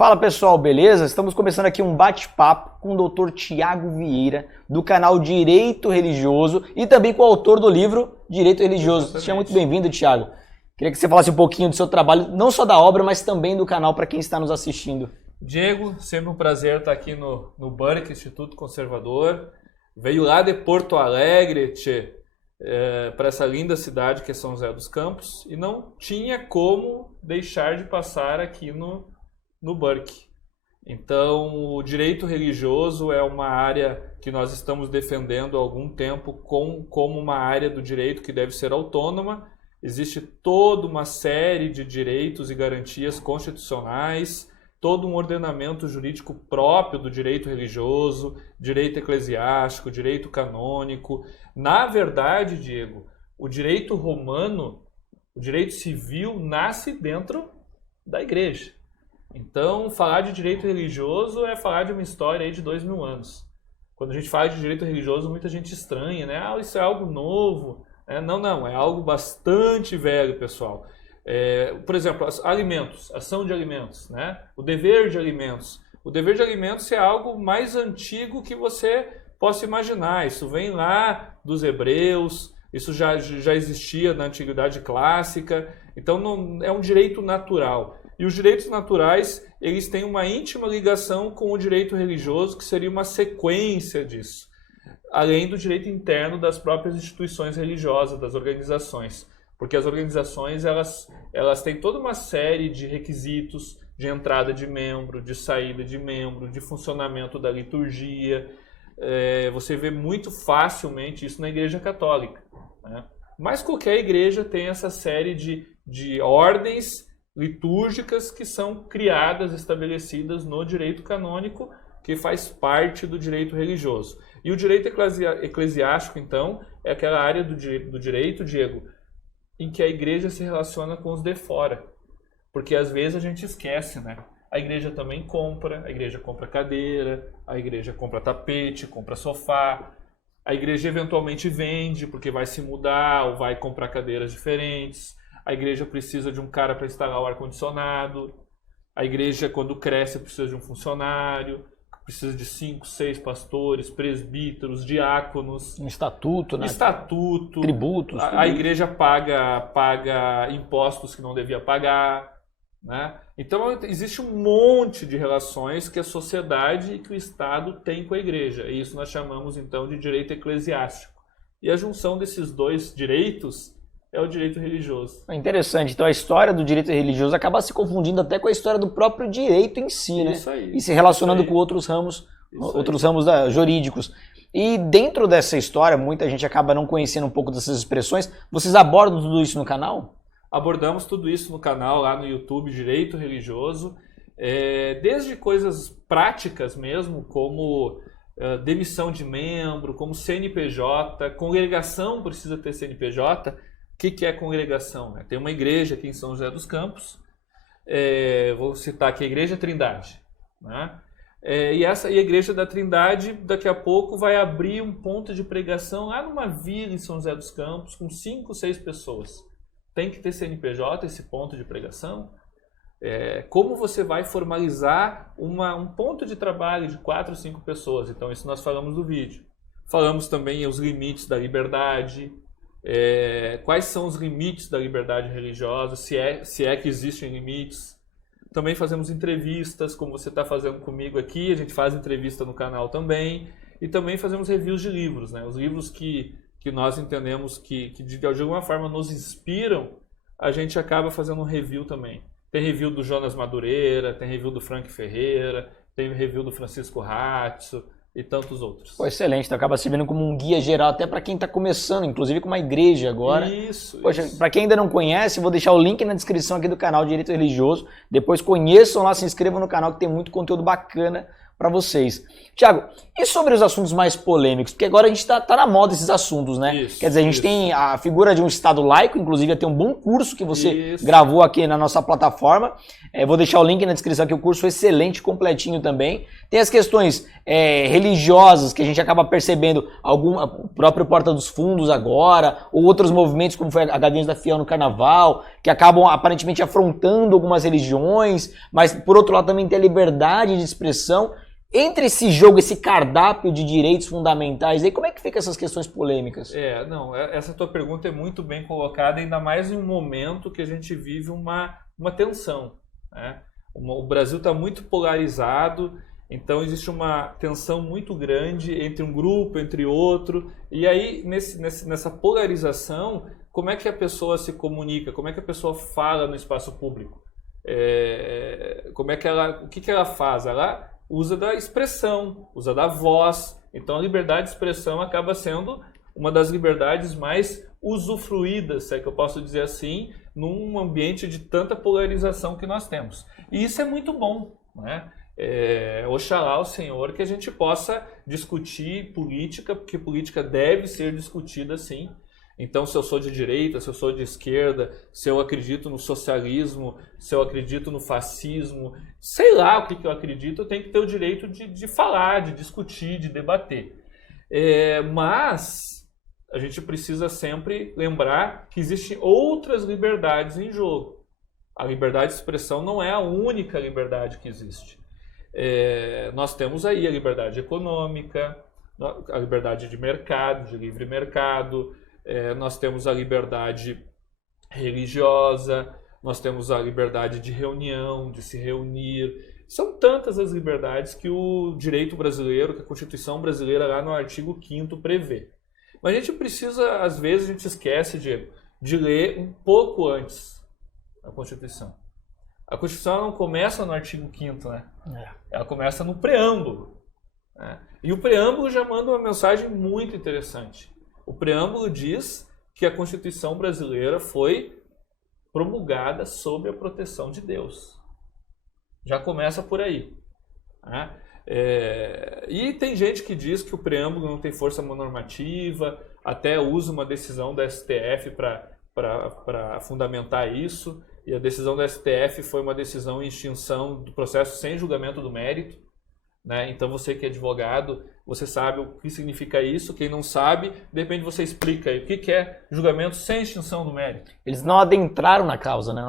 Fala pessoal, beleza? Estamos começando aqui um bate-papo com o Dr. Tiago Vieira, do canal Direito Religioso e também com o autor do livro Direito Religioso. Exatamente. Seja muito bem-vindo, Tiago. Queria que você falasse um pouquinho do seu trabalho, não só da obra, mas também do canal para quem está nos assistindo. Diego, sempre um prazer estar aqui no BURC, Instituto Conservador. Veio lá de Porto Alegre, para essa linda cidade que é São José dos Campos, e não tinha como deixar de passar aqui no BURC. Então, o direito religioso é uma área que nós estamos defendendo há algum tempo como uma área do direito que deve ser autônoma. Existe toda uma série de direitos e garantias constitucionais, todo um ordenamento jurídico próprio do direito religioso, direito eclesiástico, direito canônico. Na verdade, Diego, o direito romano, o direito civil, nasce dentro da igreja. Então, falar de direito religioso é falar de uma história aí de 2000 anos. Quando a gente fala de direito religioso, muita gente estranha, né? Ah, isso é algo novo. Não, é algo bastante velho, pessoal. Por exemplo, alimentos, ação de alimentos, né? O dever de alimentos. O dever de alimentos é algo mais antigo que você possa imaginar. Isso vem lá dos hebreus, isso já existia na antiguidade clássica. Então, não, é um direito natural. E os direitos naturais, eles têm uma íntima ligação com o direito religioso, que seria uma sequência disso, além do direito interno das próprias instituições religiosas, das organizações. Porque as organizações, elas têm toda uma série de requisitos de entrada de membro, de saída de membro, de funcionamento da liturgia. Você vê muito facilmente isso na Igreja Católica, né? Mas qualquer igreja tem essa série de ordens litúrgicas que são criadas, estabelecidas no direito canônico, que faz parte do direito religioso. E o direito eclesiástico, então, é aquela área do direito, Diego, em que a igreja se relaciona com os de fora. Porque às vezes a gente esquece, né? A igreja também compra, a igreja compra cadeira, a igreja compra tapete, compra sofá. A igreja eventualmente vende, porque vai se mudar ou vai comprar cadeiras diferentes. A igreja precisa de um cara para instalar o ar-condicionado. A igreja, quando cresce, precisa de um funcionário. Precisa de 5, 6 pastores, presbíteros, diáconos. Um estatuto, né? Estatuto. Tributos. A igreja paga impostos que não devia pagar, né? Então, existe um monte de relações que a sociedade e que o Estado tem com a igreja. E isso nós chamamos, então, de direito eclesiástico. E a junção desses dois direitos é o direito religioso. É interessante. Então a história do direito religioso acaba se confundindo até com a história do próprio direito em si, né? Isso aí. E se relacionando com outros ramos jurídicos. E dentro dessa história, muita gente acaba não conhecendo um pouco dessas expressões. Vocês abordam tudo isso no canal? Abordamos tudo isso no canal, lá no YouTube, Direito Religioso. Desde coisas práticas mesmo, como demissão de membro, como CNPJ, congregação precisa ter CNPJ. O que é congregação? Tem uma igreja aqui em São José dos Campos, vou citar aqui a Igreja Trindade, né? E a Igreja da Trindade daqui a pouco vai abrir um ponto de pregação lá numa vila em São José dos Campos com 5, 6 pessoas. Tem que ter CNPJ esse ponto de pregação? Como você vai formalizar um ponto de trabalho de 4 ou 5 pessoas? Então isso nós falamos no vídeo. Falamos também os limites da liberdade. Quais são os limites da liberdade religiosa, se é que existem limites. Também fazemos entrevistas, como você está fazendo comigo aqui, a gente faz entrevista no canal também, e também fazemos reviews de livros, né? Os livros que nós entendemos que de alguma forma nos inspiram, a gente acaba fazendo um review também. Tem review do Jonas Madureira, tem review do Frank Ferreira, tem review do Francisco Ratzo, e tantos outros. Excelente, então acaba servindo como um guia geral até para quem está começando, inclusive com uma igreja agora. Isso. Para quem ainda não conhece, vou deixar o link na descrição aqui do canal Direito Religioso. Depois conheçam lá, se inscrevam no canal que tem muito conteúdo bacana para vocês. Tiago, e sobre os assuntos mais polêmicos? Porque agora a gente tá na moda esses assuntos, né? Isso, Quer dizer, a gente tem a figura de um Estado laico, inclusive tem um bom curso que você gravou aqui na nossa plataforma. Vou deixar o link na descrição aqui, o curso é excelente, completinho também. Tem as questões religiosas que a gente acaba percebendo, o próprio Porta dos Fundos agora, ou outros movimentos como foi a Gaviões da Fiel no Carnaval, que acabam aparentemente afrontando algumas religiões, mas por outro lado também tem a liberdade de expressão. Entre esse jogo, esse cardápio de direitos fundamentais, aí como é que fica essas questões polêmicas? Essa tua pergunta é muito bem colocada, ainda mais em um momento que a gente vive uma tensão, né? O Brasil está muito polarizado, então existe uma tensão muito grande entre um grupo, entre outro, e aí nessa polarização, como é que a pessoa se comunica, como é que a pessoa fala no espaço público? O que ela faz? Ela usa da expressão, usa da voz. Então a liberdade de expressão acaba sendo uma das liberdades mais usufruídas, se é que eu posso dizer assim, num ambiente de tanta polarização que nós temos. E isso é muito bom, né? Oxalá ao Senhor que a gente possa discutir política, porque política deve ser discutida sim. Então, se eu sou de direita, se eu sou de esquerda, se eu acredito no socialismo, se eu acredito no fascismo, sei lá o que eu acredito, eu tenho que ter o direito de falar, de discutir, de debater. Mas a gente precisa sempre lembrar que existem outras liberdades em jogo. A liberdade de expressão não é a única liberdade que existe. Nós temos aí a liberdade econômica, a liberdade de mercado, de livre mercado, nós temos a liberdade religiosa, nós temos a liberdade de reunião, de se reunir. São tantas as liberdades que o direito brasileiro, que a Constituição brasileira lá no artigo 5º prevê. Mas a gente precisa, às vezes, a gente esquece de ler um pouco antes a Constituição. A Constituição não começa no artigo 5º, né? Ela começa no preâmbulo, né? E o preâmbulo já manda uma mensagem muito interessante. O preâmbulo diz que a Constituição brasileira foi promulgada sob a proteção de Deus. Já começa por aí, né? E tem gente que diz que o preâmbulo não tem força normativa, até usa uma decisão da STF para fundamentar isso, e a decisão da STF foi uma decisão em extinção do processo sem julgamento do mérito, né? Então você que é advogado, você sabe o que significa isso. Quem não sabe, de repente você explica aí o que é julgamento sem extinção do mérito. Eles não adentraram na causa, né?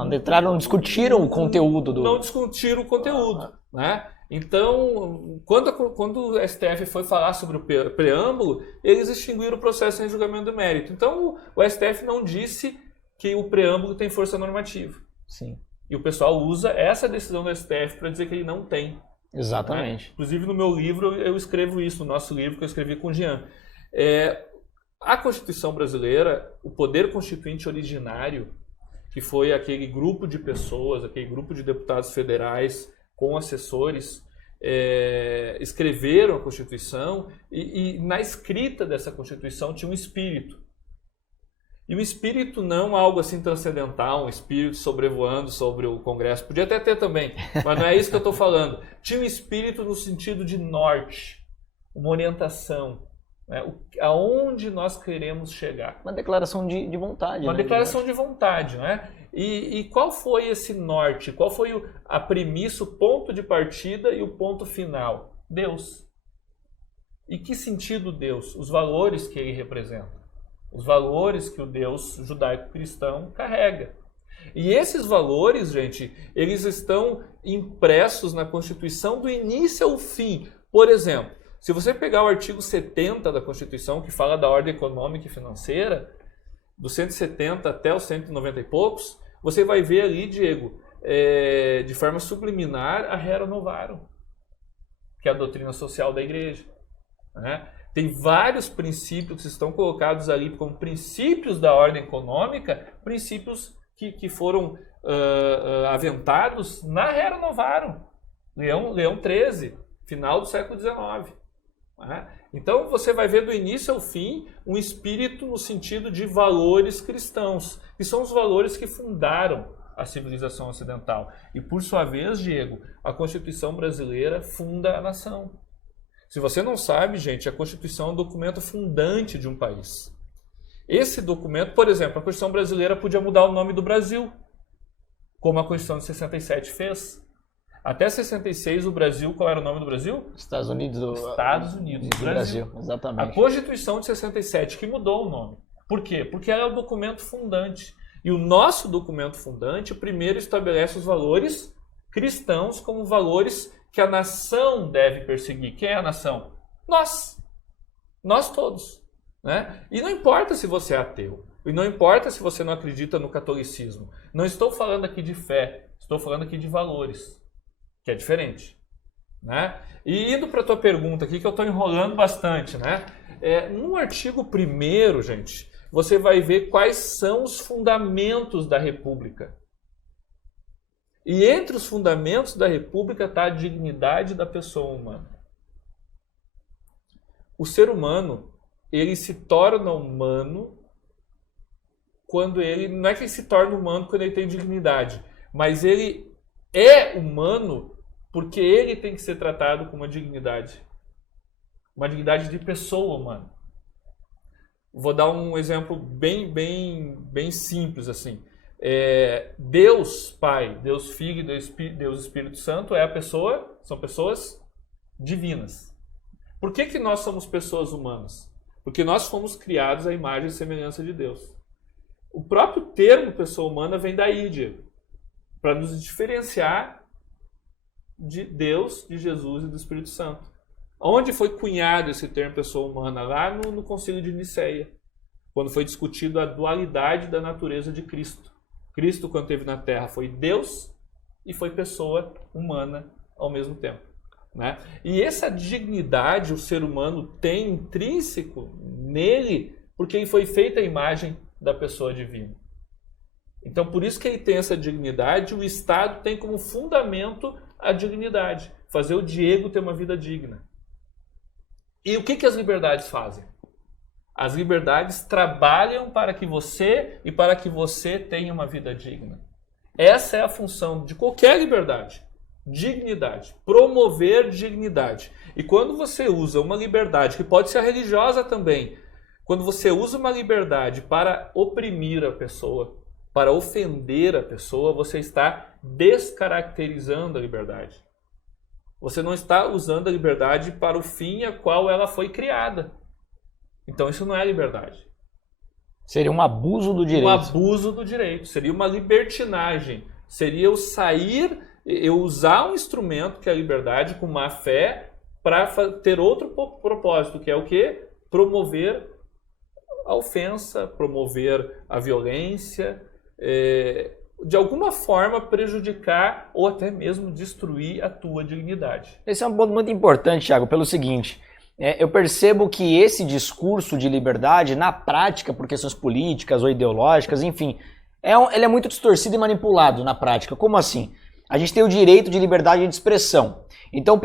Não discutiram o conteúdo do... Não discutiram o conteúdo, né? Então, quando o STF foi falar sobre o preâmbulo, eles extinguiram o processo sem julgamento do mérito. Então, o STF não disse que o preâmbulo tem força normativa. Sim. E o pessoal usa essa decisão do STF para dizer que ele não tem. Exatamente. Né? Inclusive, no meu livro, eu escrevo isso, no nosso livro que eu escrevi com o Jean. A Constituição brasileira, o poder constituinte originário, que foi aquele grupo de pessoas, aquele grupo de deputados federais com assessores, escreveram a Constituição e na escrita dessa Constituição tinha um espírito. E o espírito não algo assim transcendental, um espírito sobrevoando sobre o Congresso. Podia até ter também, mas não é isso que eu estou falando. Tinha um espírito no sentido de norte, uma orientação, né? Aonde nós queremos chegar. Uma declaração de vontade. Uma declaração de vontade, né? E qual foi esse norte? Qual foi a premissa, o ponto de partida e o ponto final? Deus. E que sentido Deus? Os valores que ele representa. Os valores que o Deus judaico-cristão carrega. E esses valores, gente, eles estão impressos na Constituição do início ao fim. Por exemplo, se você pegar o artigo 70 da Constituição, que fala da ordem econômica e financeira, do 170 até os 190 e poucos, você vai ver ali, Diego, de forma subliminar, a Rerum Novarum, que é a doutrina social da igreja, né? Tem vários princípios que estão colocados ali como princípios da ordem econômica, princípios que foram aventados na Rerum Novarum, Leão XIII, final do século XIX. Né? Então você vai ver do início ao fim um espírito no sentido de valores cristãos, que são os valores que fundaram a civilização ocidental. E por sua vez, Diego, a Constituição brasileira funda a nação. Se você não sabe, gente, a Constituição é um documento fundante de um país. Esse documento, por exemplo, a Constituição brasileira podia mudar o nome do Brasil, como a Constituição de 67 fez. Até 66, o Brasil, qual era o nome do Brasil? Estados Unidos do Brasil. Exatamente. A Constituição de 67 que mudou o nome. Por quê? Porque ela é o documento fundante. E o nosso documento fundante, primeiro, estabelece os valores cristãos como valores que a nação deve perseguir. Quem é a nação? Nós. Nós todos. Né? E não importa se você é ateu. E não importa se você não acredita no catolicismo. Não estou falando aqui de fé. Estou falando aqui de valores. Que é diferente. Né? E indo para a tua pergunta aqui, que eu estou enrolando bastante. Né? No artigo 1º, gente, você vai ver quais são os fundamentos da República. E entre os fundamentos da República está a dignidade da pessoa humana. O ser humano, ele se torna humano quando ele... Não é que ele se torna humano quando ele tem dignidade, mas ele é humano porque ele tem que ser tratado com uma dignidade. Uma dignidade de pessoa humana. Vou dar um exemplo bem simples assim. Deus Pai, Deus Filho e Deus Espírito Santo são pessoas divinas. Por que nós somos pessoas humanas? Porque nós fomos criados à imagem e semelhança de Deus. O próprio termo pessoa humana vem daí, Diego, para nos diferenciar de Deus, de Jesus e do Espírito Santo. Onde foi cunhado esse termo pessoa humana? Lá no Concílio de Nicéia, quando foi discutido a dualidade da natureza de Cristo. Cristo, quando esteve na Terra, foi Deus e foi pessoa humana ao mesmo tempo. Né? E essa dignidade o ser humano tem intrínseco nele, porque ele foi feito à imagem da pessoa divina. Então, por isso que ele tem essa dignidade, o Estado tem como fundamento a dignidade, fazer o Diego ter uma vida digna. E o que as liberdades fazem? As liberdades trabalham para que você tenha uma vida digna. Essa é a função de qualquer liberdade. Dignidade. Promover dignidade. E quando você usa uma liberdade, que pode ser a religiosa também, quando você usa uma liberdade para oprimir a pessoa, para ofender a pessoa, você está descaracterizando a liberdade. Você não está usando a liberdade para o fim a qual ela foi criada. Então isso não é liberdade. Seria um abuso do direito. Um abuso do direito. Seria uma libertinagem. Seria eu usar um instrumento que é a liberdade com má fé para ter outro propósito, que é o quê? Promover a ofensa, promover a violência, de alguma forma prejudicar ou até mesmo destruir a tua dignidade. Esse é um ponto muito importante, Thiago, pelo seguinte, eu percebo que esse discurso de liberdade, na prática, por questões políticas ou ideológicas, enfim, ele é muito distorcido e manipulado na prática. Como assim? A gente tem o direito de liberdade de expressão. Então,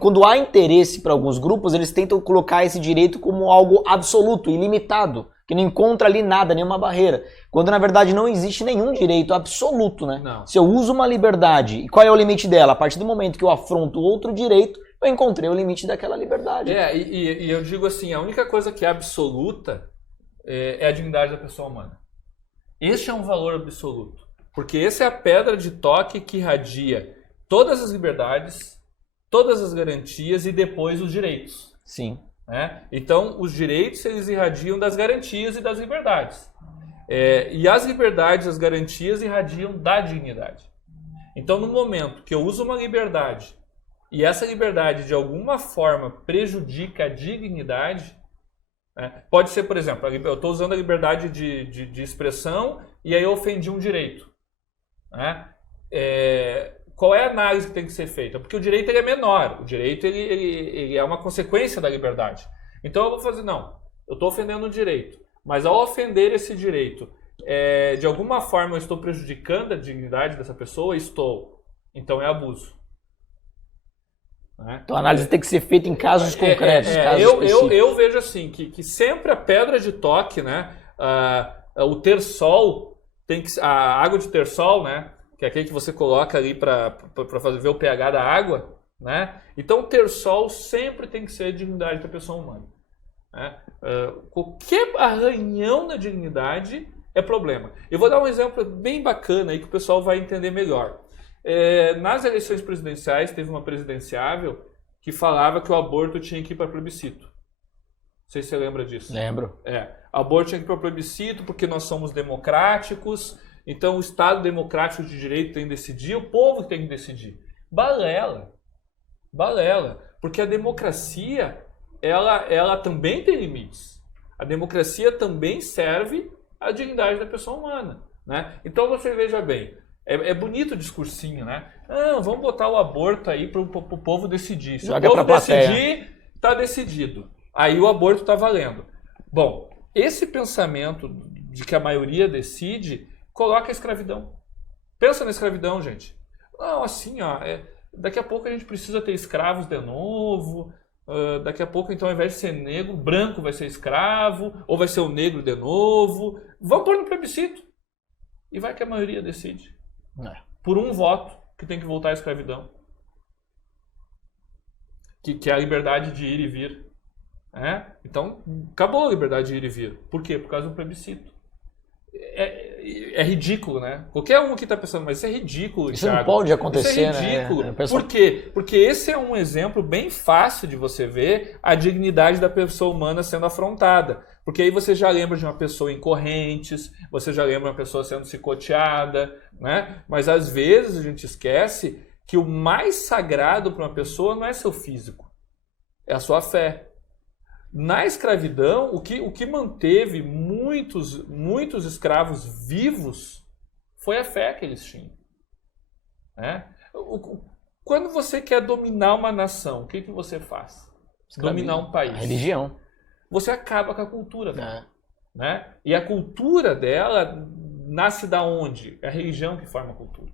quando há interesse para alguns grupos, eles tentam colocar esse direito como algo absoluto, ilimitado, que não encontra ali nada, nenhuma barreira. Quando, na verdade, não existe nenhum direito absoluto, né? Não. Se eu uso uma liberdade, e qual é o limite dela? A partir do momento que eu afronto outro direito, eu encontrei o limite daquela liberdade. E eu digo assim, a única coisa que é absoluta é a dignidade da pessoa humana. Este é um valor absoluto. Porque essa é a pedra de toque que irradia todas as liberdades, todas as garantias e depois os direitos. Sim. Né? Então, os direitos eles irradiam das garantias e das liberdades. E as liberdades, as garantias irradiam da dignidade. Então, no momento que eu uso uma liberdade e essa liberdade de alguma forma prejudica a dignidade, né? Pode ser, por exemplo, eu estou usando a liberdade de expressão e aí eu ofendi um direito. Né? Qual é a análise que tem que ser feita? Porque o direito ele é menor, o direito ele é uma consequência da liberdade. Então eu vou fazer, eu estou ofendendo o direito, mas ao ofender esse direito, de alguma forma eu estou prejudicando a dignidade dessa pessoa? Estou. Então é abuso. Né? Então a análise tem que ser feita em casos concretos. Eu vejo assim, que sempre a pedra de toque, né, o ter sol, a água de terçol, né? Que é aquele que você coloca ali para fazer ver o pH da água, né? Então o terçol sempre tem que ser a dignidade da pessoa humana. Né? Qualquer arranhão na dignidade é problema. Eu vou dar um exemplo bem bacana aí que o pessoal vai entender melhor. Nas eleições presidenciais teve uma presidenciável que falava que o aborto tinha que ir para plebiscito. Não sei se você lembra disso. Lembro. Aborto tinha que ir para plebiscito porque nós somos democráticos, então o Estado democrático de direito tem que decidir, o povo tem que decidir. Balela. Porque a democracia, ela também tem limites. A democracia também serve à dignidade da pessoa humana. Né? Então você veja bem, é bonito o discursinho, né? Vamos botar o aborto aí para o povo decidir. Se o povo decidir, está decidido. Aí o aborto está valendo. Bom, esse pensamento de que a maioria decide, coloca a escravidão. Pensa na escravidão, gente. Não, assim, daqui a pouco a gente precisa ter escravos de novo. Daqui a pouco, então, ao invés de ser negro, branco vai ser escravo, ou vai ser o negro de novo. Vamos pôr no plebiscito. E vai que a maioria decide. Por um voto que tem que voltar à escravidão. Que é a liberdade de ir e vir. Então, acabou a liberdade de ir e vir. Por quê? Por causa do plebiscito. É ridículo, né? Qualquer um que está pensando, mas isso é ridículo, Isso Thiago. não pode acontecer, isso é ridículo. Né? Por quê? Porque esse é um exemplo bem fácil de você ver a dignidade da pessoa humana sendo afrontada. Porque aí você já lembra de uma pessoa em correntes, você já lembra de uma pessoa sendo chicoteada, né? Mas às vezes a gente esquece que o mais sagrado para uma pessoa não é seu físico, é a sua fé. Na escravidão, o que manteve muitos escravos vivos foi a fé que eles tinham. Né? Quando você quer dominar uma nação, o que você faz? Dominar um país. A religião. Você acaba com a cultura dela. Né? E a cultura dela nasce da onde? É a religião que forma a cultura.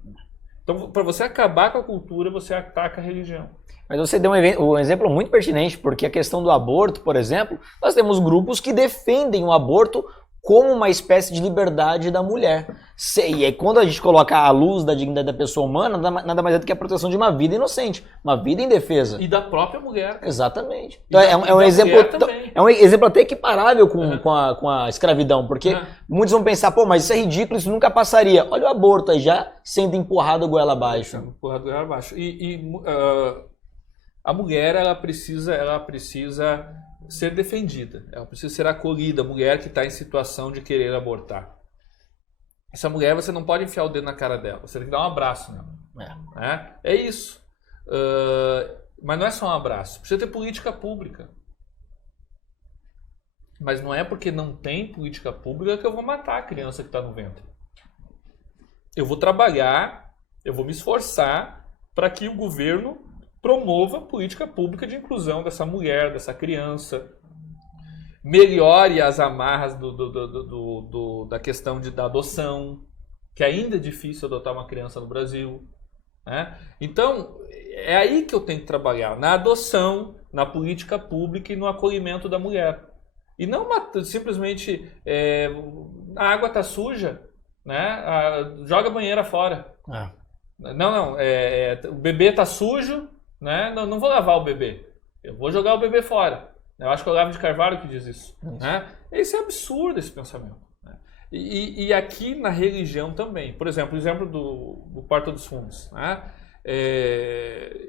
Então, para você acabar com a cultura, você ataca a religião. Mas você deu um exemplo muito pertinente, porque a questão do aborto, por exemplo, nós temos grupos que defendem o aborto como uma espécie de liberdade da mulher. E aí, quando a gente coloca a luz da dignidade da pessoa humana, nada mais é do que a proteção de uma vida inocente, uma vida indefesa. E da própria mulher. Exatamente. Então, é um exemplo até equiparável com a escravidão, porque muitos vão pensar, mas isso é ridículo, isso nunca passaria. Olha o aborto aí, já sendo empurrado goela abaixo. Empurrado goela abaixo. A mulher, ela precisa ser defendida, ela precisa ser acolhida, a mulher que está em situação de querer abortar. Essa mulher, você não pode enfiar o dedo na cara dela, você tem que dar um abraço nela. É isso. Mas não é só um abraço, precisa ter política pública. Mas não é porque não tem política pública que eu vou matar a criança que está no ventre. Eu vou trabalhar, eu vou me esforçar para que o governo promova política pública de inclusão dessa mulher, dessa criança, melhore as amarras da questão da adoção, que ainda é difícil adotar uma criança no Brasil. Né? Então, é aí que eu tenho que trabalhar, na adoção, na política pública e no acolhimento da mulher. E não simplesmente a água está suja, né? Joga a banheira fora. O bebê está sujo, né? Não vou lavar o bebê, eu vou jogar o bebê fora. Eu acho que é o Olavo de Carvalho que diz isso. Né? Isso é absurdo, esse pensamento. Né? E aqui na religião também. Por exemplo, o exemplo do Porta dos Fundos. Né?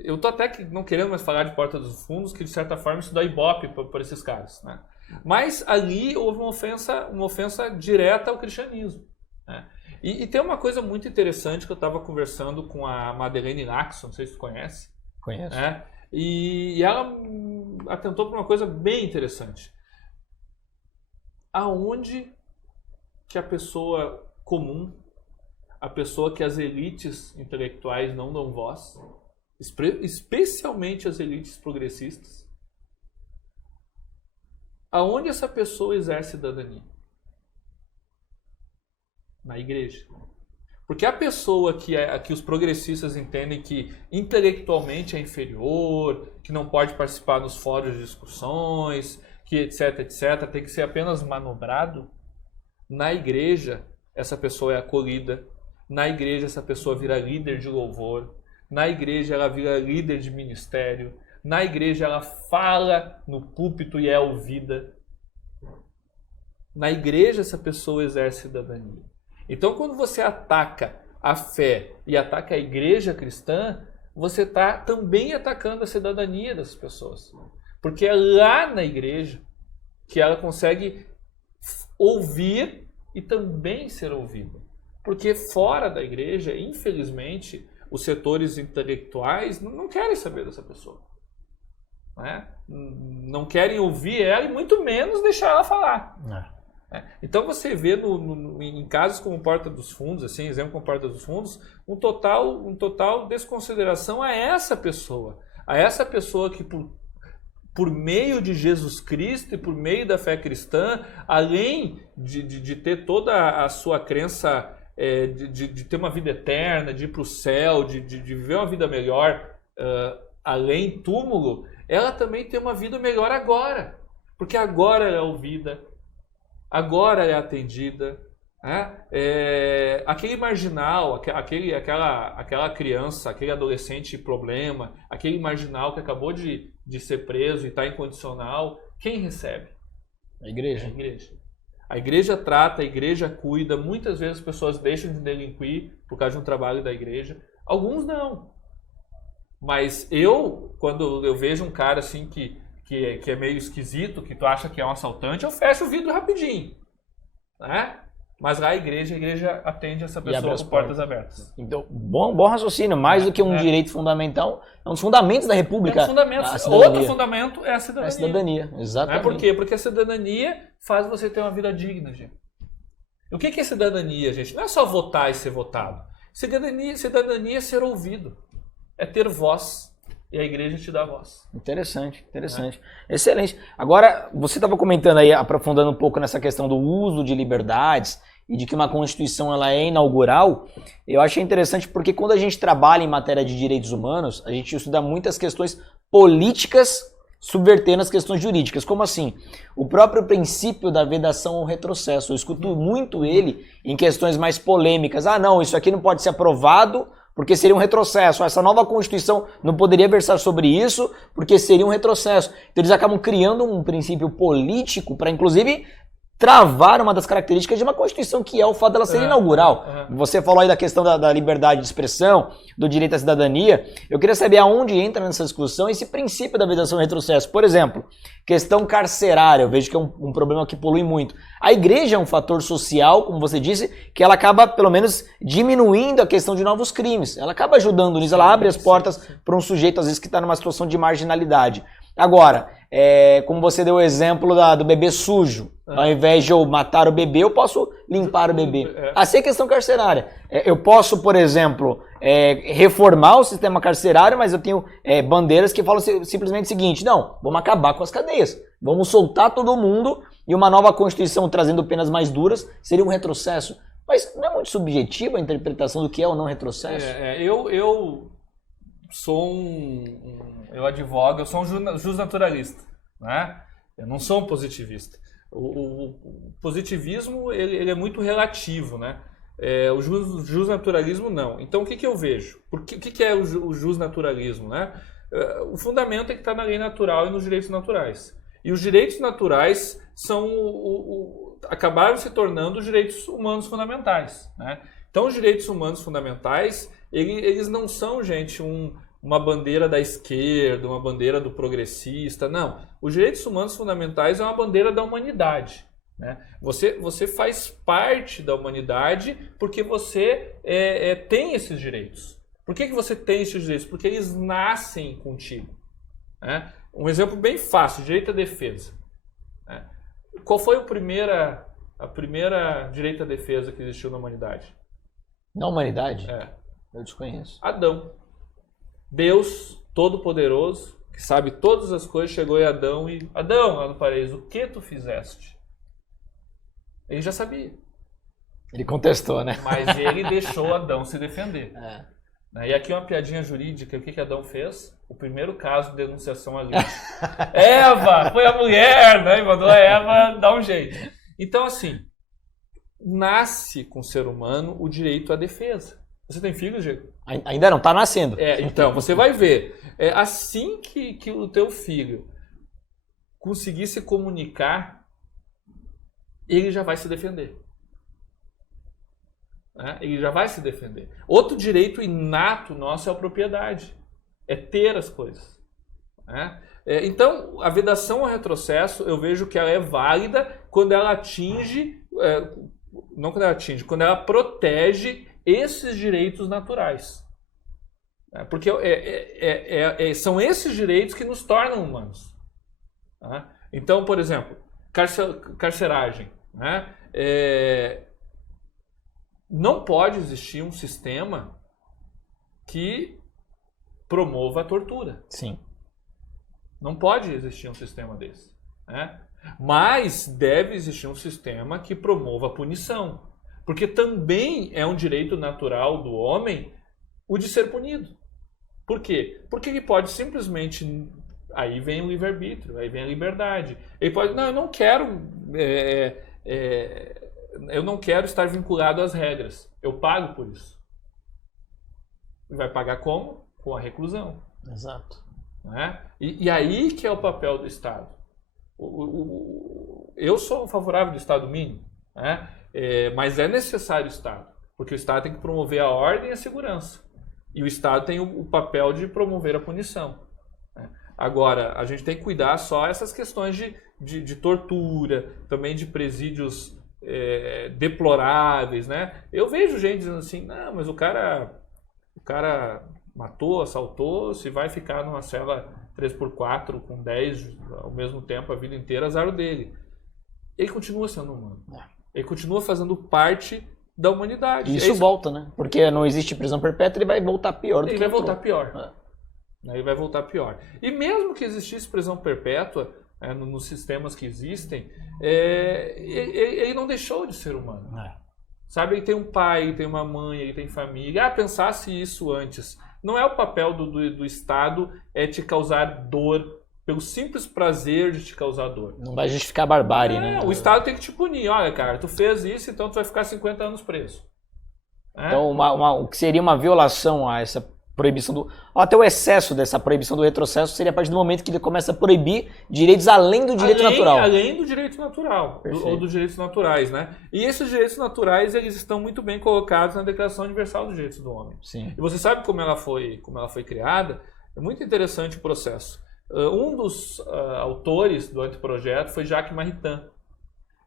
Eu estou até não querendo mais falar de Porta dos Fundos, que de certa forma isso dá ibope para esses caras. Né? Mas ali houve uma ofensa direta ao cristianismo. Né? E tem uma coisa muito interessante que eu estava conversando com a Madeleine Naxon, não sei se você conhece. Conheço. E ela atentou para uma coisa bem interessante. Aonde que a pessoa comum, a pessoa que as elites intelectuais não dão voz, especialmente as elites progressistas, aonde essa pessoa exerce cidadania? Na igreja. Porque a pessoa que os progressistas entendem que intelectualmente é inferior, que não pode participar nos fóruns de discussões, que etc, tem que ser apenas manobrado, na igreja essa pessoa é acolhida. Na igreja, essa pessoa vira líder de louvor. Na igreja, ela vira líder de ministério. Na igreja, ela fala no púlpito e é ouvida. Na igreja, essa pessoa exerce cidadania. Então, quando você ataca a fé e ataca a igreja cristã, você está também atacando a cidadania das pessoas. Porque é lá na igreja que ela consegue ouvir e também ser ouvida. Porque fora da igreja, infelizmente, os setores intelectuais não querem saber dessa pessoa. Né? Não querem ouvir ela e muito menos deixar ela falar. Então você vê em casos como Porta dos Fundos, assim, exemplo como Porta dos Fundos, um total desconsideração a essa pessoa que por meio de Jesus Cristo e por meio da fé cristã, além de ter toda a sua crença de ter uma vida eterna, de ir para o céu, de viver uma vida melhor além túmulo, ela também tem uma vida melhor agora, porque agora ela é ouvida, agora ela é atendida. Aquele marginal, aquela criança, aquele adolescente problema, aquele marginal que acabou de ser preso e está incondicional, quem recebe? A igreja. A igreja. A igreja trata, a igreja cuida, muitas vezes as pessoas deixam de delinquir por causa de um trabalho da igreja, alguns não. Mas quando eu vejo um cara assim que é meio esquisito, que tu acha que é um assaltante, eu fecho o vidro rapidinho, né? Mas lá a igreja atende essa pessoa com portas abertas. Então, bom raciocínio. Mais do que um direito fundamental, é um dos fundamentos da República. Outro fundamento é a cidadania. A cidadania, exatamente. Por quê? Porque a cidadania faz você ter uma vida digna, gente. O que é cidadania, gente? Não é só votar e ser votado. Cidadania é ser ouvido. É ter voz. E a igreja te dá voz. Interessante. Excelente. Agora, você estava comentando aí, aprofundando um pouco nessa questão do uso de liberdades e de que uma Constituição ela é inaugural. Eu achei interessante porque quando a gente trabalha em matéria de direitos humanos, a gente estuda muitas questões políticas subvertendo as questões jurídicas. Como assim? O próprio princípio da vedação ao retrocesso. Eu escuto muito ele em questões mais polêmicas. Não, isso aqui não pode ser aprovado porque seria um retrocesso. Essa nova Constituição não poderia versar sobre isso, porque seria um retrocesso. Então eles acabam criando um princípio político para, inclusive, travar uma das características de uma Constituição, que é o fato dela ser inaugural. Você falou aí da questão da liberdade de expressão, do direito à cidadania. Eu queria saber aonde entra nessa discussão esse princípio da vedação ao retrocesso. Por exemplo, questão carcerária. Eu vejo que é um problema que polui muito. A igreja é um fator social, como você disse, que ela acaba, pelo menos, diminuindo a questão de novos crimes. Ela acaba ajudando nisso, ela abre as portas para um sujeito, às vezes, que está numa situação de marginalidade. Agora, como você deu o exemplo do bebê sujo, ao invés de eu matar o bebê, eu posso limpar o bebê. Assim é questão carcerária. Eu posso, por exemplo, reformar o sistema carcerário, mas eu tenho bandeiras que falam simplesmente o seguinte: não, vamos acabar com as cadeias, vamos soltar todo mundo e uma nova Constituição trazendo penas mais duras seria um retrocesso. Mas não é muito subjetiva a interpretação do que é ou não retrocesso? Eu sou eu advogo, eu sou um justnaturalista, né? Eu não sou um positivista. O positivismo ele é muito relativo, né? O justnaturalismo não. Então o que eu vejo? O que é o justnaturalismo, né? O fundamento é que está na lei natural e nos direitos naturais. E os direitos naturais acabaram se tornando os direitos humanos fundamentais, né? Então os direitos humanos fundamentais, eles não são, gente, uma bandeira da esquerda, uma bandeira do progressista, não. Os direitos humanos fundamentais é uma bandeira da humanidade, né? Você faz parte da humanidade porque você tem esses direitos. Por que você tem esses direitos? Porque eles nascem contigo, né? Um exemplo bem fácil, direito à defesa, né? Qual foi a primeira direito à defesa que existiu na humanidade? Na humanidade? Eu desconheço. Adão. Deus Todo-Poderoso, que sabe todas as coisas, chegou em Adão e... Adão, lá no paraíso, o que tu fizeste? Ele já sabia. Ele contestou, né? Mas ele deixou Adão se defender. E aqui uma piadinha jurídica, o que Adão fez? O primeiro caso de denunciação ali. Eva, foi a mulher, né? E mandou a Eva dar um jeito. Então, assim, nasce com o ser humano o direito à defesa. Você tem filhos, Diego? Ainda não, tá nascendo. Então, você vai ver. Assim que o teu filho conseguir se comunicar, ele já vai se defender. Ele já vai se defender. Outro direito inato nosso é a propriedade. É ter as coisas. Então, a vedação ao retrocesso, eu vejo que ela é válida quando ela atinge, não quando ela atinge, quando ela protege esses direitos naturais. Porque são esses direitos que nos tornam humanos. Então, por exemplo, carceragem. Não pode existir um sistema que promova a tortura. Sim. Não pode existir um sistema desse. Mas deve existir um sistema que promova a punição. Porque também é um direito natural do homem o de ser punido. Por quê? Porque ele pode simplesmente... Aí vem o livre-arbítrio, aí vem a liberdade. Ele pode... Não, eu não quero estar vinculado às regras. Eu pago por isso. E vai pagar como? Com a reclusão. Exato. E aí que é o papel do Estado. Eu sou favorável do Estado mínimo, mas é necessário o Estado, porque o Estado tem que promover a ordem e a segurança. E o Estado tem o papel de promover a punição. Agora, a gente tem que cuidar só essas questões de tortura, também de presídios deploráveis. Eu vejo gente dizendo assim, não, mas o cara matou, assaltou, se vai ficar numa cela 3x4 com 10 ao mesmo tempo a vida inteira, azar o dele. Ele continua sendo humano. Ele continua fazendo parte da humanidade. Isso volta, né? Porque não existe prisão perpétua, ele vai voltar pior do que ele vai voltar pior. Ele vai voltar pior. E mesmo que existisse prisão perpétua, nos sistemas que existem, ele não deixou de ser humano. Sabe, ele tem um pai, ele tem uma mãe, ele tem família. Pensasse isso antes. Não é o papel do Estado te causar dor pelo simples prazer de te causar dor. Não vai justificar a barbárie, né? O Estado tem que te punir. Olha, cara, tu fez isso, então tu vai ficar 50 anos preso. Então, o que seria uma violação a essa proibição até o excesso dessa proibição do retrocesso seria a partir do momento que ele começa a proibir direitos além do direito natural. Além do direito natural, ou dos direitos naturais, E esses direitos naturais, eles estão muito bem colocados na Declaração Universal dos Direitos do Homem. Sim. E você sabe como ela foi criada? É muito interessante o processo. Um dos autores do anteprojeto foi Jacques Maritain.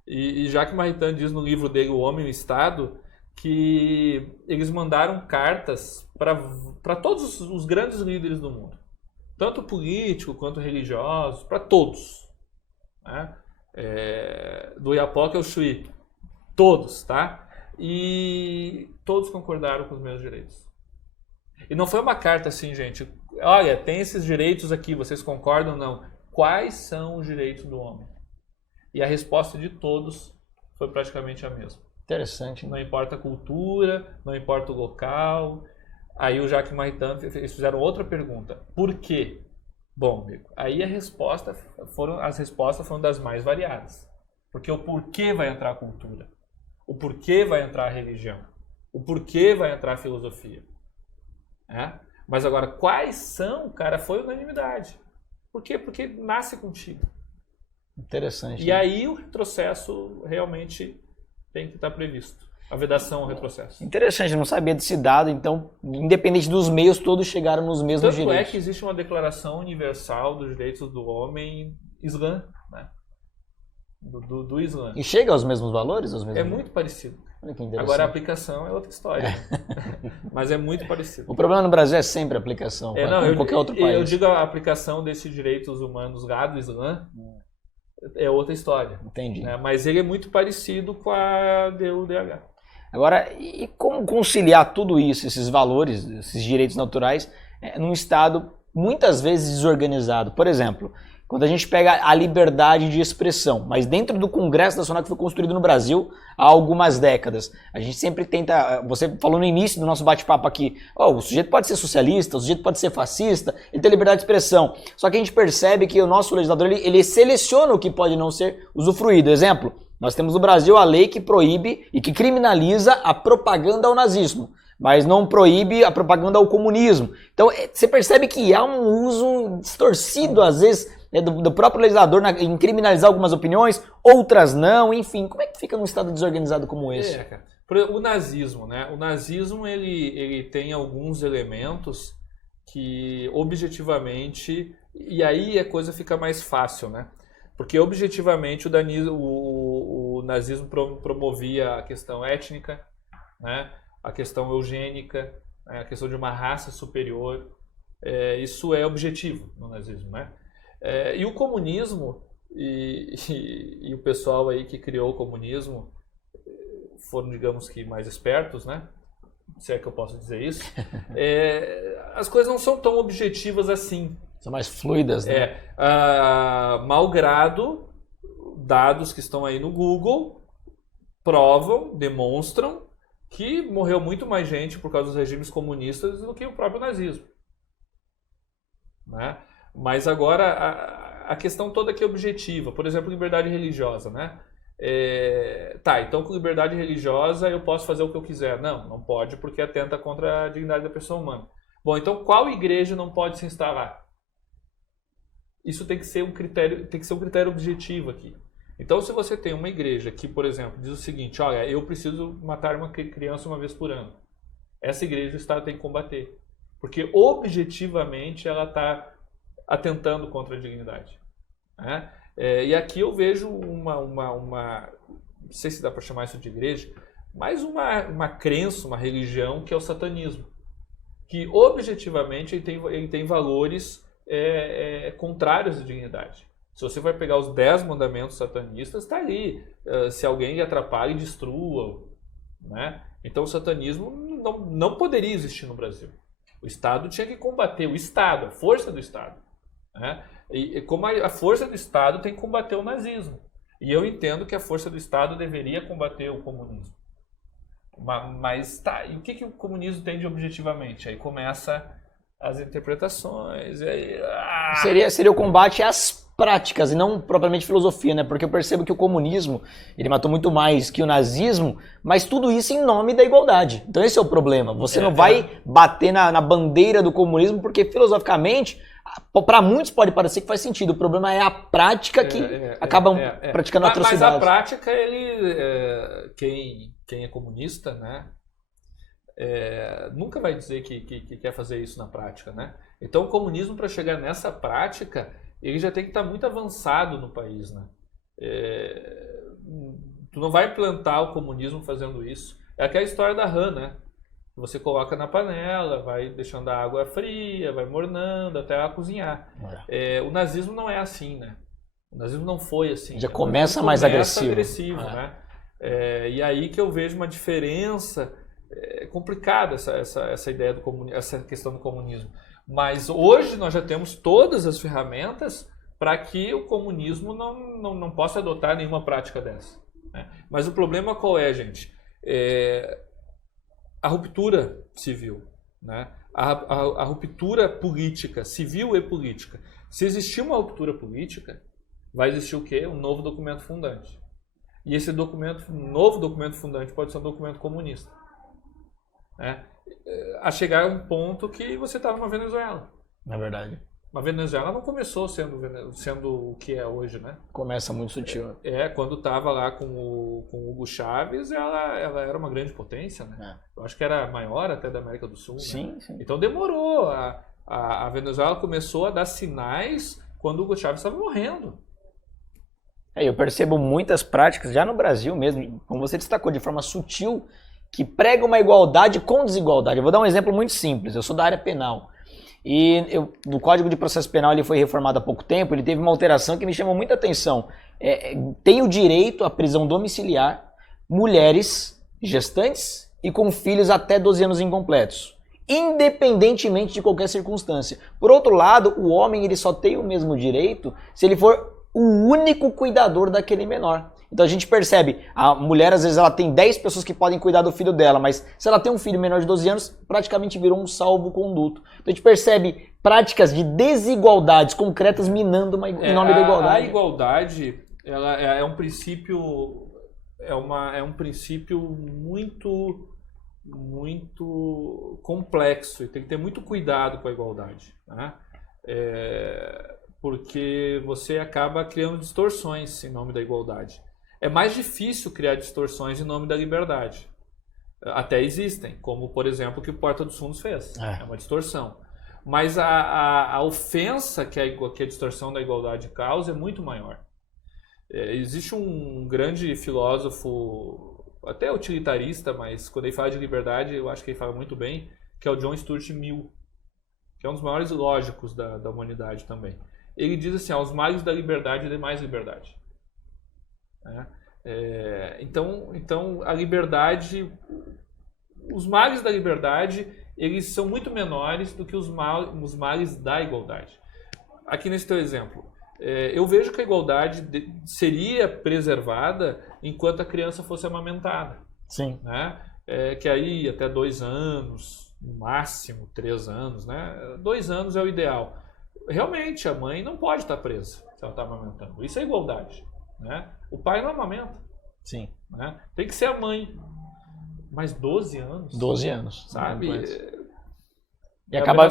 E Jacques Maritain diz no livro dele, O Homem e o Estado, que eles mandaram cartas para todos os grandes líderes do mundo, tanto político quanto religiosos, para todos, do Iapoque ao Chuí, todos, e todos concordaram com os meus direitos. E não foi uma carta assim, gente, olha, tem esses direitos aqui, vocês concordam ou não? Quais são os direitos do homem? E a resposta de todos foi praticamente a mesma. Interessante. Não importa a cultura, não importa o local. Aí o Jacques Maritain, eles fizeram outra pergunta. Por quê? Bom, amigo, aí as respostas foram das mais variadas. Porque o porquê vai entrar a cultura. O porquê vai entrar a religião. O porquê vai entrar a filosofia. Mas agora, quais são, cara, foi unanimidade. Por quê? Porque nasce contigo. Interessante. E aí o retrocesso realmente tem que estar previsto. A vedação ao retrocesso. Interessante, eu não sabia desse dado, então, independente dos meios, todos chegaram nos mesmos direitos. Tanto é que existe uma Declaração Universal dos Direitos do Homem Islã, do Islã. E chega aos mesmos valores? Muito parecido. Olha que interessante. Agora a aplicação é outra história. Mas é muito parecido. O problema no Brasil é sempre a aplicação, em qualquer outro país. Eu digo a aplicação desses direitos humanos lá do Islã, é outra história. Entendi. Mas ele é muito parecido com a DUDH. Agora, e como conciliar tudo isso, esses valores, esses direitos naturais, num Estado muitas vezes desorganizado? Por exemplo, quando a gente pega a liberdade de expressão, mas dentro do Congresso Nacional que foi construído no Brasil há algumas décadas, a gente sempre tenta, você falou no início do nosso bate-papo aqui, o sujeito pode ser socialista, o sujeito pode ser fascista, ele tem liberdade de expressão, só que a gente percebe que o nosso legislador ele seleciona o que pode não ser usufruído. Exemplo, Nós temos no Brasil a lei que proíbe e que criminaliza a propaganda ao nazismo, mas não proíbe a propaganda ao comunismo. Então, você percebe que há um uso distorcido, às vezes, do próprio legislador em criminalizar algumas opiniões, outras não, enfim. Como é que fica num estado desorganizado como esse? Cara. O nazismo, né? O nazismo, ele tem alguns elementos que, objetivamente, e aí a coisa fica mais fácil, né? Porque, objetivamente, o nazismo promovia a questão étnica, né? A questão eugênica, né? A questão de uma raça superior. Isso é objetivo no nazismo, né? E o comunismo, e o pessoal aí que criou o comunismo foram, digamos que, mais espertos, né? Se é que eu posso dizer isso. As coisas não são tão objetivas assim. São mais fluidas, né? Malgrado, dados que estão aí no Google provam, demonstram que morreu muito mais gente por causa dos regimes comunistas do que o próprio nazismo. Né? Mas agora, a questão toda aqui é objetiva. Por exemplo, liberdade religiosa, né? Então com liberdade religiosa eu posso fazer o que eu quiser. Não pode, porque atenta contra a dignidade da pessoa humana. Bom, então qual igreja não pode se instalar? Isso tem que ser um critério objetivo aqui. Então, se você tem uma igreja que, por exemplo, diz o seguinte: olha, eu preciso matar uma criança uma vez por ano. Essa igreja o Estado tem que combater. Porque objetivamente ela está atentando contra a dignidade. Né? E aqui eu vejo não sei se dá para chamar isso de igreja, mas uma crença, uma religião que é o satanismo. Que objetivamente ele tem valores contrários à dignidade. Se você vai pegar os 10 mandamentos satanistas, está ali. Se alguém lhe atrapalha, destrua. Né? Então o satanismo não poderia existir no Brasil. O Estado tinha que combater, a força do Estado. Né? E como a força do Estado tem que combater o nazismo. E eu entendo que a força do Estado deveria combater o comunismo. Mas e o que o comunismo tem de objetivamente? Aí começa as interpretações. E aí, Seria o combate às práticas e não propriamente filosofia, né? Porque eu percebo que o comunismo, ele matou muito mais que o nazismo, mas tudo isso em nome da igualdade. Então esse é o problema. Você não vai bater na bandeira do comunismo porque filosoficamente, para muitos pode parecer que faz sentido. O problema é a prática que acabam praticando atrocidades. Mas a prática, quem é comunista, né? Nunca vai dizer que quer fazer isso na prática, né? Então o comunismo, para chegar nessa prática, ele já tem que estar muito avançado no país, né? Tu não vai plantar o comunismo fazendo isso. É aquela história da rã, né? Você coloca na panela, vai deixando a água fria, vai mornando até ela cozinhar. O nazismo não é assim, né? O nazismo não foi assim. Já começa mais agressivo. Né? E aí que eu vejo uma diferença complicada, essa ideia do comunismo, essa questão do comunismo. Mas hoje nós já temos todas as ferramentas para que o comunismo não possa adotar nenhuma prática dessa. Né? Mas o problema qual é, gente? A ruptura civil, né? A ruptura política, civil e política. Se existir uma ruptura política, vai existir o quê? Um novo documento fundante. E esse novo documento fundante pode ser um documento comunista. Né? A chegar a um ponto que você está numa Venezuela. Na verdade. A Venezuela não começou sendo o que é hoje, né? Começa muito sutil. Quando estava lá com o Hugo Chávez, ela era uma grande potência, né? Eu acho que era a maior até da América do Sul. Sim, né? sim. Então demorou. A Venezuela começou a dar sinais quando o Hugo Chávez estava morrendo. Eu percebo muitas práticas, já no Brasil mesmo, como você destacou, de forma sutil, que pregam uma igualdade com desigualdade. Eu vou dar um exemplo muito simples. Eu sou da área penal. E o Código de Processo Penal ele foi reformado há pouco tempo, ele teve uma alteração que me chamou muita atenção. Tem o direito à prisão domiciliar mulheres gestantes e com filhos até 12 anos incompletos, independentemente de qualquer circunstância. Por outro lado, o homem ele só tem o mesmo direito se ele for o único cuidador daquele menor. Então a gente percebe, a mulher às vezes ela tem 10 pessoas que podem cuidar do filho dela, mas se ela tem um filho menor de 12 anos, praticamente virou um salvo-conduto. Então a gente percebe práticas de desigualdades concretas minando em nome da igualdade. A igualdade ela é um princípio é um princípio muito complexo e tem que ter muito cuidado com a igualdade, né? Porque você acaba criando distorções em nome da igualdade. É mais difícil criar distorções em nome da liberdade. Até existem, como, por exemplo, o que o Porta dos Fundos fez. É uma distorção. Mas a ofensa que a distorção da igualdade causa é muito maior. Existe um grande filósofo, até utilitarista, mas quando ele fala de liberdade, eu acho que ele fala muito bem, que é o John Stuart Mill, que é um dos maiores lógicos da humanidade também. Ele diz assim, aos males da liberdade dê mais liberdade. Então a liberdade, os males da liberdade, eles são muito menores do que os males da igualdade. Aqui nesse teu exemplo, eu vejo que a igualdade seria preservada enquanto a criança fosse amamentada. Sim. Né? Que aí até 2 anos, no máximo 3 anos, né? 2 anos é o ideal. Realmente, a mãe não pode estar presa se ela está amamentando. Isso é igualdade. Né? O pai não amamenta. Sim. Né? Tem que ser a mãe. Mas 12 anos? 12 anos. Sabe? E acaba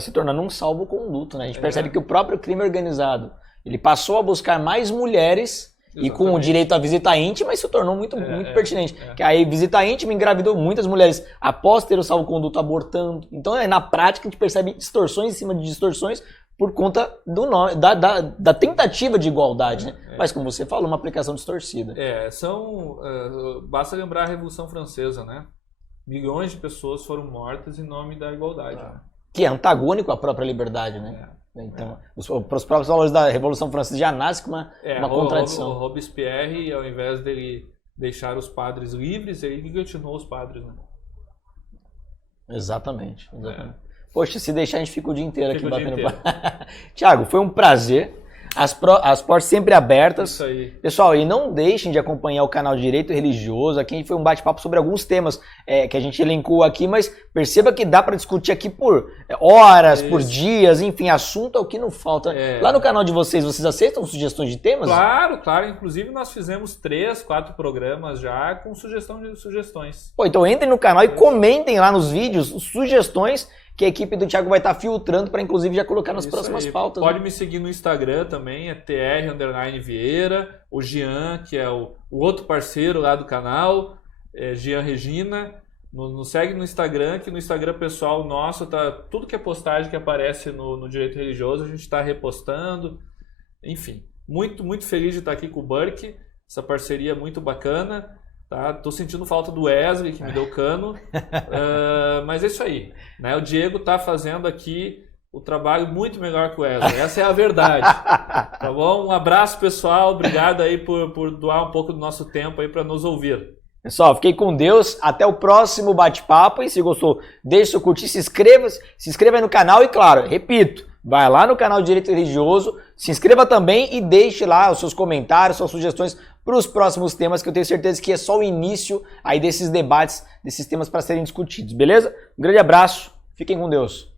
se tornando um salvo-conduto, né? A gente percebe que o próprio crime organizado, ele passou a buscar mais mulheres. Exatamente. E com o direito à visita íntima, isso se tornou muito pertinente. Que aí, visita íntima engravidou muitas mulheres após ter o salvo-conduto abortando. Então, na prática, a gente percebe distorções em cima de distorções por conta da tentativa de igualdade. Né? Mas, como você falou, uma aplicação distorcida. Basta lembrar a Revolução Francesa, né? Milhões de pessoas foram mortas em nome da igualdade. Né? Que é antagônico à própria liberdade, né? Então, os próprios valores da Revolução Francesa já nascem com uma contradição. O Robespierre, ao invés dele deixar os padres livres, ele guilhotinou os padres, né? Exatamente. Poxa, se deixar a gente fica o dia inteiro aqui batendo papo. Tiago, foi um prazer. As portas sempre abertas. Isso aí. Pessoal, e não deixem de acompanhar o canal Direito Religioso. Aqui foi um bate-papo sobre alguns temas que a gente elencou aqui, mas perceba que dá para discutir aqui por horas, por dias, enfim, assunto é o que não falta. Lá no canal de vocês aceitam sugestões de temas? Claro. Inclusive nós fizemos 3, 4 programas já com sugestões. Pô, então entrem no canal e comentem lá nos vídeos sugestões que a equipe do Thiago vai estar filtrando para, inclusive, já colocar nas próximas pautas. Pode me seguir no Instagram também, é tr_Vieira. O Jean, que é o outro parceiro lá do canal, Jean Regina. Nos segue no Instagram, que no Instagram pessoal nosso, tá tudo que é postagem que aparece no Direito Religioso, a gente está repostando. Enfim, muito, muito feliz de estar aqui com o Burke, essa parceria muito bacana. Tá? Tô sentindo falta do Wesley, que me deu cano, mas é isso aí, né? O Diego tá fazendo aqui o trabalho muito melhor que o Wesley, essa é a verdade, tá bom? Um abraço, pessoal, obrigado aí por doar um pouco do nosso tempo aí para nos ouvir. Pessoal, fiquem com Deus, até o próximo bate-papo, e se gostou, deixe seu curtir, se inscreva aí no canal e, claro, repito, vai lá no canal Direito Religioso, se inscreva também e deixe lá os seus comentários, suas sugestões para os próximos temas, que eu tenho certeza que é só o início aí desses debates, desses temas para serem discutidos, beleza? Um grande abraço, fiquem com Deus.